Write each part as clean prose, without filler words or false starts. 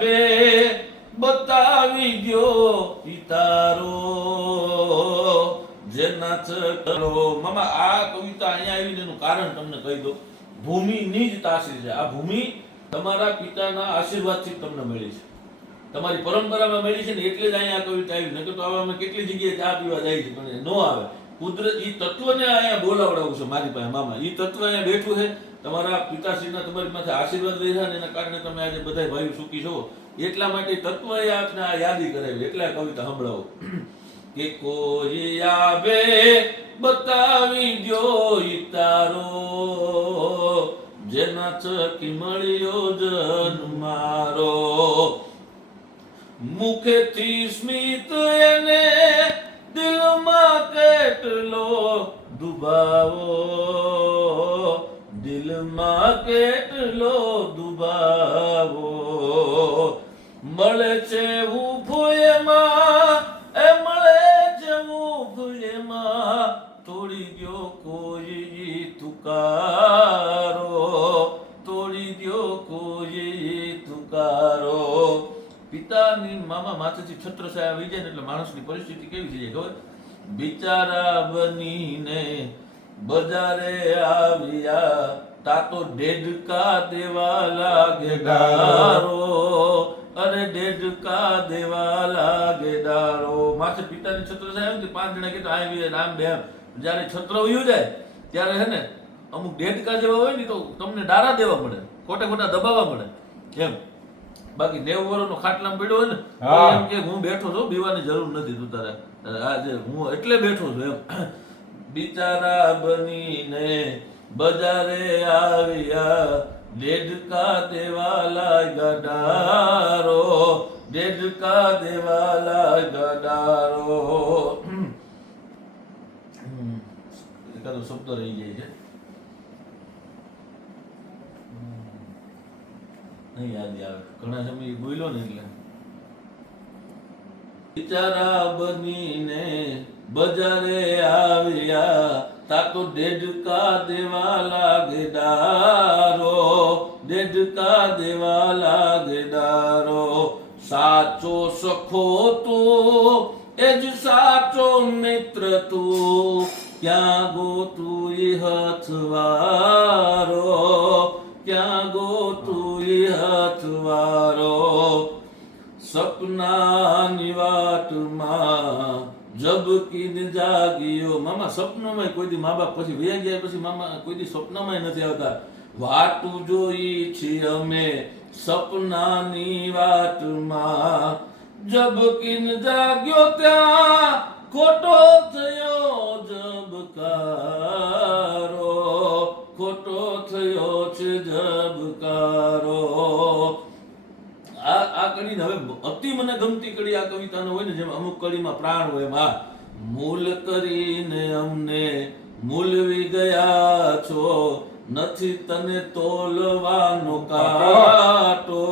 યાબે બતાવી ગયો પિતારો જેના ચલો મામા આ કવિતા અહીંયા આવીને એનું કારણ તમને કહી દો. ભૂમિની જ તાસીર છે. આ ભૂમિ તમારા પિતાના આશીર્વાદથી તમને મળી છે, તમારી પરંપરામાં મળી છે ને એટલે જ અહીંયા કવિતા આવી. નકર તો આવા અમે કેટલી જગ્યાએ ચા પીવા જાય છે પણ ન આવે. કુદરત ઈ તત્વને અહીંયા બોલાવડાવું છે મારી પાસે. મામા ઈ તત્વ અહીંયા બેઠું છે, તમારા પિતાશ્રીના તમારી પાસે આશીર્વાદ રહ્યા ને એના કારણે તમે આજે બધા ભાઈઓ સુખી છો. એટલા માટે તત્વએ આપને આ યાદી કરાવી એટલે આ કવિતા સંભળાવો કે કોઈ આવે બતાવી ગયો તારો જેના થકી મળ્યો જન્મ મારો. મુખેથી સ્મિત એને દિલમાં કેટલો દુબાવો, દિલમાં કેટલો દુબાવો. મળે છે ઉભુએમાં એ મળે છે ઉભુએમાં તોડી ગયો કોઈ તુકારો, તોડી ગયો કોઈ તુકારો. પિતાની મામા માથેથી છત્રછાયા આવી જાય ને એટલે માણસની પરિસ્થિતિ કેવી થઈ જાય ખબર? બિચારા બનીને બજારે આવ્યા તા તો ડેડકા દેવા લાગે ડારો, અરે ડેડકા દેવા લાગે ડારો. માથે પિતાની છત્રછાયા આવી 5 જણા કીધું આવી રામ બે. જ્યારે છત્ર ઉયું જાય ત્યારે હે ને અમુક ડેડકા જેવા હોય ને તો તમને ડારા દેવા મળે, ખોટે ખોટા દબાવવા મળે એમ. બાકી 90 વર્ષનો ખાટલામાં પડ્યો હોય ને એમ કે હું બેઠો છું, બીવાની જરૂર નથી તું તારે, આજે હું એટલે બેઠો છું એમ. બિચારા બનીને બજારે આવ્યા ડેડકા દેવા લાગ્યા ડારો, ડેડકા દેવા લાગ્યા ડારો. એકાદો શબ્દ રહી જાય છે નહીં યાદ આવે, ઘણા સમય બોલ્યો ને એટલે. બિચારા બનીને બજારે આવ્યા તા તો ડેડકા દેવા લાગે ડારો, ડેડકા દેવા લાગે ડારો. સાચો સખો તું એ જ સાચો મિત્ર તું, ક્યાં ગોતું એ હથવારો, ક્યાં ગોતું એ હથવારો. સપનાની વાટમાં જબકીન જાગ્યો. મામા સપનામાં કોઈ દી મા બાપ પછી વયા ગયા પછી મામા કોઈ દી સપનામાં નથી આવતા. વાટું જોઈ છીએ અમે સપનાની વાટમાં, જબકીન જાગ્યો ત્યાં ખોટો થયો જબકારો, ખોટો થયો છે જબકારો. આ કડી હવે અતિ મને ગમતી કડી આ કવિતાનો હોય ને જેમ અમુક કડીમાં પ્રાણ હોય એમાં. મૂલ કરીને અમને મૂલવી ગયા છો, નથી તને તોલવાનો કાંટો,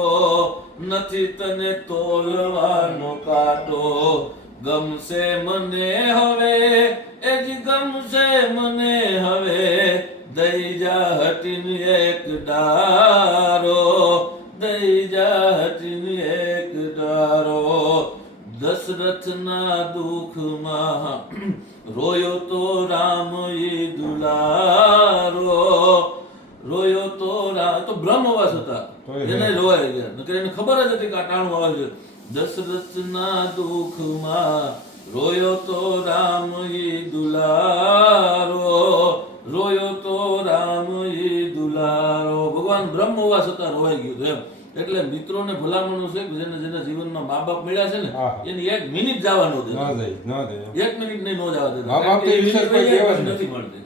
નથી તને તોલવાનો કાંટો. ગમશે મને હવે એ જ ગમશે મને હવે, દઈ જા હટીને એક ડારો, દઈ જા હટીને એક ડારો. દશરથના દુઃખમાં રોયો તો રામ ઈ દુલારો, રોયો તો રામ. તો બ્રહ્મ અવાજ હતા એને રોવાઈ ગયા, નકર એને ખબર જ હતી કે આ ટાણું અવાજ છે. દશરથના દુઃખમાં રોયો તો રામ ઈ દુલારો, રોયો તો રામ ઈ દુલારો. ભગવાન બ્રહ્મ અવાજ હતા રોવાઈ ગયું એમ. એટલે મિત્રોને ભલામણું છે જેને જેના જીવનમાં મા બાપ મળ્યા છે ને એની 1 મિનિટ જવા ન દે, 1 મિનિટ નહીં ન જવા દે. નથી મળતી.